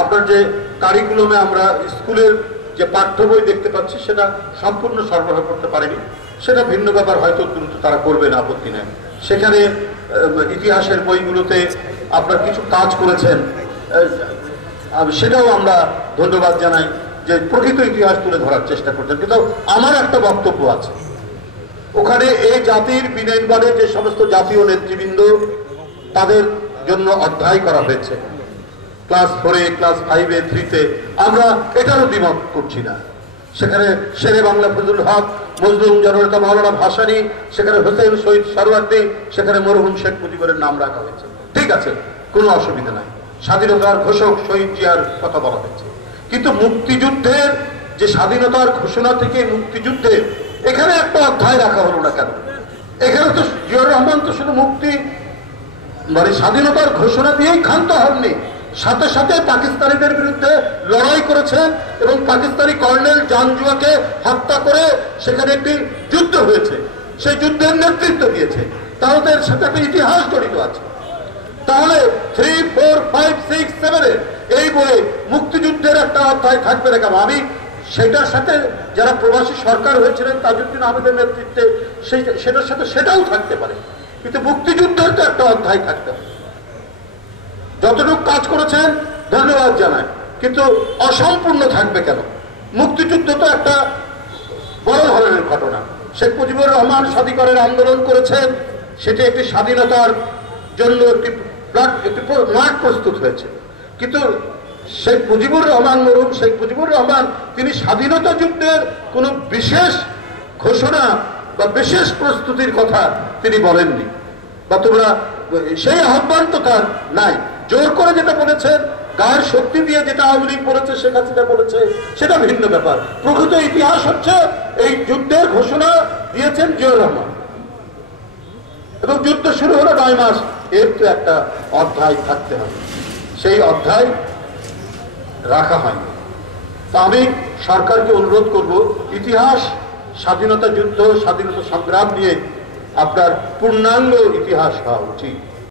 আপনার যে কারিকুলামে আমরা স্কুলের যে পাঠ্য বই দেখতে পাচ্ছি সেটা সম্পূর্ণ সরবরাহ করতে পারেনি, সেটা ভিন্ন ব্যাপার, হয়তো দ্রুত তারা করবেন, আপত্তি নেই। সেখানে ইতিহাসের বইগুলোতে আপনার কিছু কাজ করেছেন, সেটাও আমরা ধন্যবাদ জানাই যে প্রকৃত ইতিহাস তুলে ধরার চেষ্টা করছেন। কিন্তু আমার একটা বক্তব্য আছে, ওখানে এই জাতির বিনির্মাণে যে সমস্ত জাতীয় নেতৃবৃন্দ তাদের জন্য অধ্যায় করা হয়েছে ক্লাস 4-এ, ক্লাস 5-এ, 3-তে, আমরা এটারও দ্বিমত করছি না। সেখানে শেরে বাংলা ফজলুল হক, মজলুম জননেতা মাওলানা ভাসানী, সেখানে হোসেন শহীদ সরওয়ার্দী, সেখানে মরহুম শেখ মুজিবের নাম রাখা হয়েছে, ঠিক আছে, কোনো অসুবিধা নাই। স্বাধীনতার ঘোষক শহীদ জিয়ার কথা বলা হয়েছে, কিন্তু মুক্তিযুদ্ধের যে স্বাধীনতার ঘোষণা থেকে মুক্তিযুদ্ধের এখানে একটা অধ্যায় রাখা হলো না কেন? এখানে তো জিয়াউর রহমান তো শুধু মুক্তি মানে স্বাধীনতার ঘোষণা দিয়েই ক্ষান্ত হননি, সাথে সাথে পাকিস্তানিদের বিরুদ্ধে লড়াই করেছেন এবং পাকিস্তানি কর্নেল জানজুয়াকে হত্যা করে সেখানে একটি যুদ্ধ হয়েছে, সেই যুদ্ধের নেতৃত্ব দিয়েছে, তাহলে এর সাথে একটা ইতিহাস জড়িত আছে। তাহলে 3, 4, 5, 6, 7 এই বইয়ে মুক্তিযুদ্ধের একটা অধ্যায় থাকবে না কেন? আমি সেটার সাথে যারা প্রবাসী সরকার হয়েছিলেন তাজউদ্দিন আহমেদের নেতৃত্বে সেটার সাথে সেটাও থাকতে পারে, কিন্তু মুক্তিযুদ্ধের তো একটা অধ্যায় থাকতে হবে। যতটুকু কাজ করেছেন ধন্যবাদ জানাই, কিন্তু অসম্পূর্ণ থাকবে কেন? মুক্তিযুদ্ধ তো একটা বড় ধরনের ঘটনা। শেখ মুজিবুর রহমান স্বাধিকারের আন্দোলন করেছেন, সেটি একটি স্বাধীনতার জন্য একটি মাঠ প্রস্তুত হয়েছে, কিন্তু শেখ মুজিবুর রহমান, মরহুম শেখ মুজিবুর রহমান, তিনি স্বাধীনতা যুদ্ধের কোন বিশেষ ঘোষণা বা বিশেষ প্রস্তুতির কথা তিনি বলেননি, বা তোমরা সেই আহ্বান তো তার নাই। জোর করে যেটা বলেছেন, গায়ের শক্তি দিয়ে যেটা আওয়ামী লীগ বলেছে, শেখ হাসিনা বলেছে, সেটা ভিন্ন ব্যাপার। প্রকৃত ইতিহাস হচ্ছে এই যুদ্ধের ঘোষণা দিয়েছেন জিয়াউর রহমান এবং যুদ্ধ শুরু হলো 9 মাস, এর তো একটা অধ্যায় থাকতে হবে, সেই অধ্যায় রাখা হয়নি। তা আমি সরকারকে অনুরোধ করব, ইতিহাস, স্বাধীনতা যুদ্ধ, স্বাধীনতা সংগ্রাম নিয়ে আপনার পূর্ণাঙ্গ ইতিহাস হওয়া উচিত।